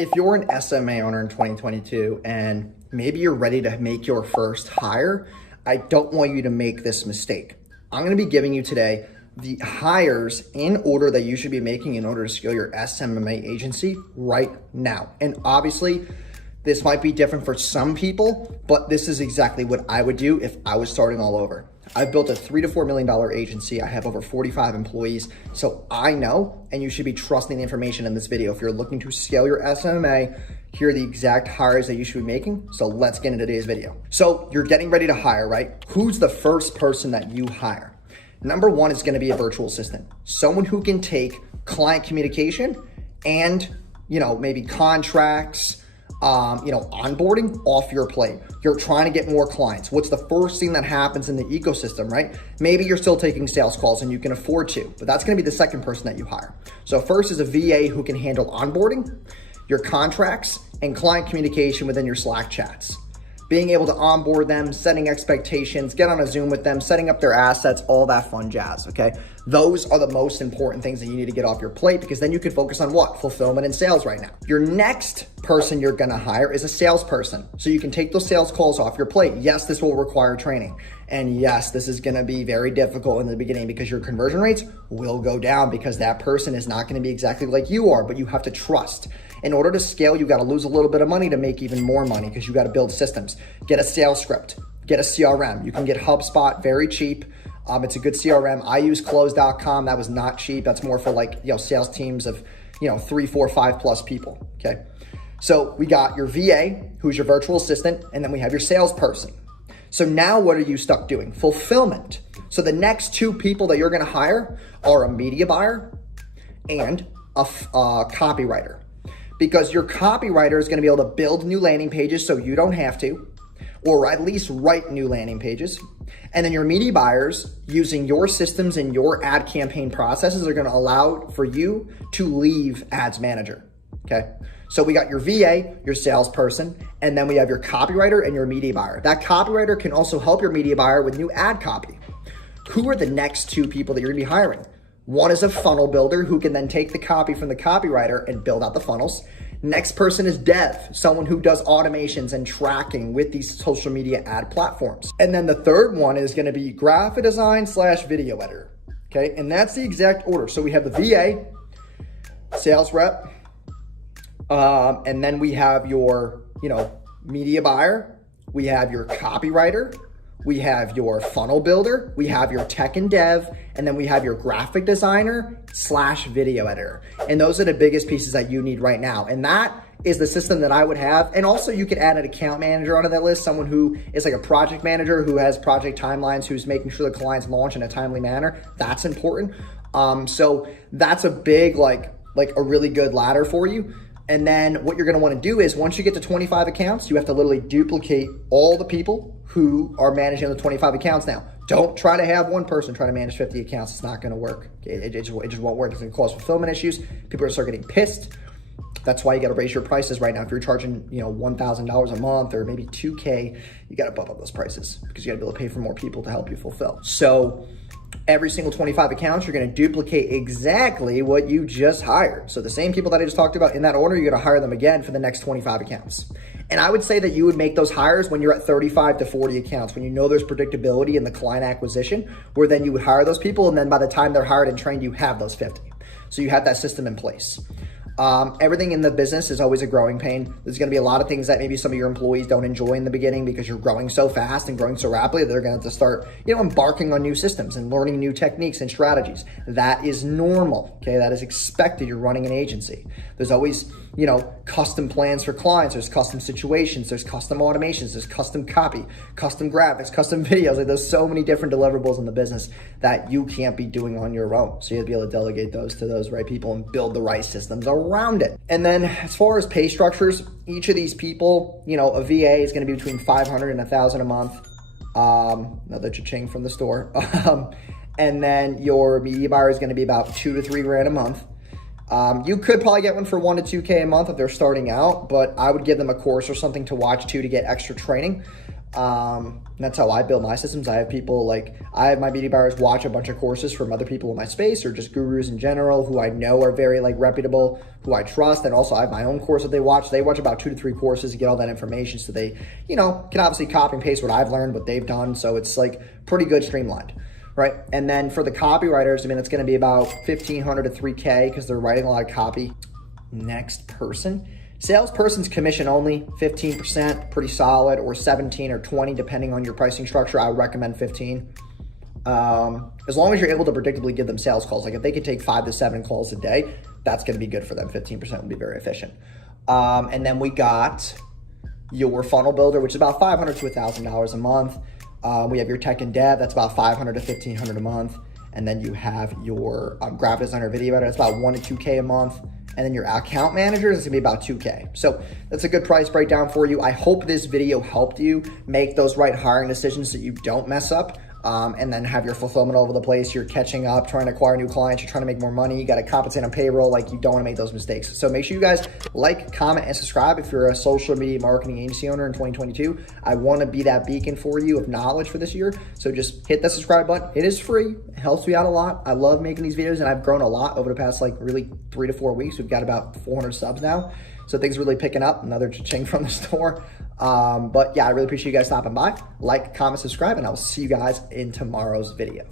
If you're an SMA owner in 2022 and maybe you're ready to make your first hire, I don't want you to make this mistake. I'm going to be giving you today the hires in order that you should be making in order to scale your SMMA agency right now. And obviously, this might be different for some people, but this is exactly what I would do if I was starting all over. I've built a $3 to $4 million agency. I have over 45 employees. So I know, and you should be trusting the information in this video. If you're looking to scale your SMMA, here are the exact hires that you should be making. So let's get into today's video. So you're getting ready to hire, right? Who's the first person that you hire? Number one is going to be a virtual assistant. Someone who can take client communication and, maybe contracts, onboarding off your plate. You're trying to get more clients. What's the first thing that happens in the ecosystem, right? Maybe you're still taking sales calls and you can afford to, but that's going to be the second person that you hire. So first is a VA who can handle onboarding, your contracts, and client communication within your Slack chats. Being able to onboard them, setting expectations, get on a Zoom with them, setting up their assets, all that fun jazz, okay? Those are the most important things that you need to get off your plate because then you can focus on what? Fulfillment and sales right now. Your next person you're gonna hire is a salesperson. So you can take those sales calls off your plate. Yes, this will require training. And yes, this is gonna be very difficult in the beginning because your conversion rates will go down because that person is not gonna be exactly like you are, but you have to trust. In order to scale, you gotta lose a little bit of money to make even more money because you gotta build systems. Get a sales script, get a CRM. You can get HubSpot very cheap. It's a good CRM. I use close.com. That was not cheap. That's more for sales teams of, 3, 4, 5 plus people, okay? So we got your VA, who's your virtual assistant, and then we have your salesperson. So now what are you stuck doing? Fulfillment. So the next two people that you're gonna hire are a media buyer and a copywriter. Because your copywriter is going to be able to build new landing pages so you don't have to, or at least write new landing pages. And then your media buyers, using your systems and your ad campaign processes, are going to allow for you to leave Ads Manager, okay? So we got your VA, your salesperson, and then we have your copywriter and your media buyer. That copywriter can also help your media buyer with new ad copy. Who are the next two people that you're going to be hiring? One is a funnel builder who can then take the copy from the copywriter and build out the funnels. Next person is dev, someone who does automations and tracking with these social media ad platforms. And then the third one is gonna be graphic design / video editor, okay? And that's the exact order. So we have the VA, sales rep, and then we have your, media buyer, we have your copywriter, we have your funnel builder, we have your tech and dev, and then we have your graphic designer / video editor. And those are the biggest pieces that you need right now. And that is the system that I would have. And also you could add an account manager onto that list, someone who is like a project manager who has project timelines, who's making sure the clients launch in a timely manner. That's important. So that's a big, like a really good ladder for you. And then what you're gonna wanna do is once you get to 25 accounts, you have to literally duplicate all the people who are managing the 25 accounts now. Don't try to have one person try to manage 50 accounts. It's not gonna work. It just won't work. It's gonna cause fulfillment issues. People are gonna start getting pissed. That's why you gotta raise your prices right now. If you're charging, $1,000 a month or maybe 2K, you gotta bump up those prices because you gotta be able to pay for more people to help you fulfill. So every single 25 accounts, you're gonna duplicate exactly what you just hired. So the same people that I just talked about in that order, you're gonna hire them again for the next 25 accounts. And I would say that you would make those hires when you're at 35 to 40 accounts, when you know there's predictability in the client acquisition, where then you would hire those people, and then by the time they're hired and trained, you have those 50. So you have that system in place. Everything in the business is always a growing pain. There's gonna be a lot of things that maybe some of your employees don't enjoy in the beginning because you're growing so fast and growing so rapidly, they're gonna have to start, embarking on new systems and learning new techniques and strategies. That is normal, okay? That is expected. You're running an agency. There's always, custom plans for clients. There's custom situations. There's custom automations. There's custom copy, custom graphics, custom videos. Like there's so many different deliverables in the business that you can't be doing on your own. So you have to be able to delegate those to those right people and build the right systems around it. And then as far as pay structures, each of these people, a VA is going to be between $500 and $1,000 a month. Another cha-ching from the store. And then your media buyer is going to be about $2 to $3 grand a month. You could probably get one for $1 to $2K a month if they're starting out, but I would give them a course or something to watch too to get extra training. That's how I build my systems. I have people like, I have my beauty buyers watch a bunch of courses from other people in my space or just gurus in general who I know are very like reputable, who I trust. And also I have my own course that they watch. They watch about 2 to 3 courses to get all that information. So they, can obviously copy and paste what I've learned, what they've done. So it's like pretty good streamlined. Right. And then for the copywriters, it's going to be about 1,500 to 3K because they're writing a lot of copy. Next person. Salesperson's commission only, 15%, pretty solid, or 17 or 20, depending on your pricing structure. I would recommend 15. As long as you're able to predictably give them sales calls, like if they could take 5 to 7 calls a day, that's going to be good for them. 15% would be very efficient. And then we got your funnel builder, which is about $500 to $1,000 a month. We have your tech and dev, that's about $500 to $1,500 a month. And then you have your graphic designer video editor, that's about 1 to 2K a month. And then your account manager is gonna be about 2K. So that's a good price breakdown for you. I hope this video helped you make those right hiring decisions so you don't mess up. And then have your fulfillment all over the place. You're catching up, trying to acquire new clients. You're trying to make more money. You got to compensate on payroll. Like, you don't want to make those mistakes. So make sure you guys like, comment, and subscribe if you're a social media marketing agency owner in 2022. I want to be that beacon for you of knowledge for this year. So just hit that subscribe button. It is free. It helps me out a lot. I love making these videos, and I've grown a lot over the past really 3 to 4 weeks. We've got about 400 subs now. So things are really picking up. Another cha-ching from the store. But yeah, I really appreciate you guys stopping by. Like, comment, subscribe, and I'll see you guys in tomorrow's video.